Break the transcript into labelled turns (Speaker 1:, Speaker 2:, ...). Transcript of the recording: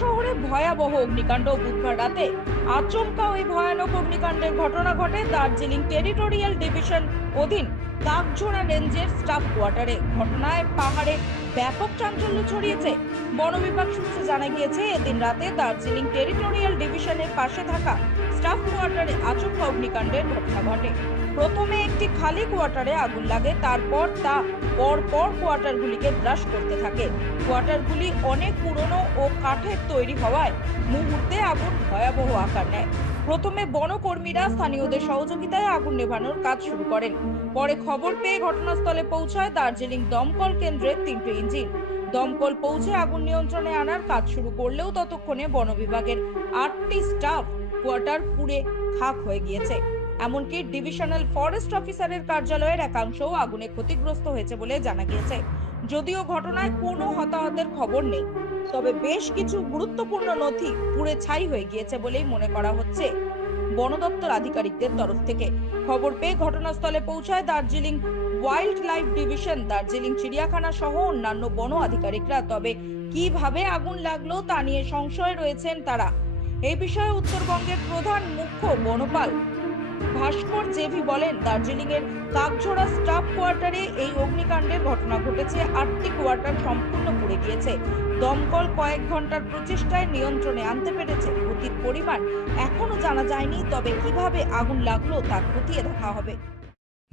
Speaker 1: শহরে ভয়াবহ অগ্নিকাণ্ড বুধবার রাতে। আচমকা ওই ভয়ানক অগ্নিকাণ্ডের ঘটনা ঘটে দার্জিলিং টেরিটোরিয়াল ডিভিশন অধীন কাকঝোড়া রেঞ্জের স্টাফ কোয়ার্টারে। ঘটনায় পাহাড়ে ব্যাপক চাঞ্চল্য ছড়িয়েছে। বন বিভাগ সূত্রে জানা গিয়েছে, এদিন রাতে দার্জিলিং টেরিটোরিয়াল ডিভিশনের পাশে থাকা স্টাফ কোয়ার্টারে আচমকা অগ্নিকাণ্ডের ঘটনা ঘটে। প্রথমে একটি খালি কোয়ার্টারে আগুন লাগে, তারপর তা পর পর কোয়ার্টারগুলিকে গ্রাস করতে থাকে। কোয়ার্টারগুলি অনেক পুরনো ও কাঠের তৈরি হওয়ায় মুহূর্তে আগুন ভয়াবহ আকার নেয় প্রথমে বনকর্মীরা স্থানীয়দের সহযোগিতায় আগুন নেভানোর কাজ শুরু করেন। পরে খবর পেয়ে ঘটনাস্থলে পৌঁছায় দার্জিলিং দমকল কেন্দ্রের তিনটি ইঞ্জিন। দমকল পৌঁছে আগুন নিয়ন্ত্রণে আনার কাজ শুরু করলেও ততক্ষণে বন বিভাগের আটটি স্টাফ কোয়ার্টার পুড়ে খাক হয়ে গিয়েছে। এমনকি ডিভিশনাল ফরেস্ট অফিসারের কার্যালয়ের একাংশও আগুনে ক্ষতিগ্রস্ত হয়েছে বলে জানা গিয়েছে। যদিও ঘটনায় কোনো হতাহতের খবর নেই। তবে বেশ কিছু গুরুত্বপূর্ণ নথি পুড়ে ছাই হয়ে গিয়েছে বলেই মনে করা হচ্ছে। বন দপ্তর আধিকারিকদের তরফ থেকে খবর পেয়ে ঘটনাস্থলে পৌঁছায় Darjeeling wild life division, Darjeeling চিড়িয়াখানা সহ অন্যান্য বন আধিকারিকরা। তবে কীভাবে আগুন লাগল তা নিয়ে সংশয়ে রয়েছেন তারা। এই বিষয়ে উত্তরবঙ্গের প্রধান মুখ্য বনপাল ভাস্কর জেভি বলেন দার্জিলিং এর কাকঝোড়া স্টাফ কোয়ার্টারে এই অগ্নিকাণ্ডের ঘটনা ঘটেছে, আটটি কোয়ার্টার সম্পূর্ণ পুড়ে গিয়েছে। দমকল কয়েক ঘণ্টার প্রচেষ্টায় নিয়ন্ত্রণে আনতে পেরেছে ক্ষতির পরিমাণ। এখনও জানা যায়নি তবে কীভাবে আগুন লাগল তা খতিয়ে দেখা হবে।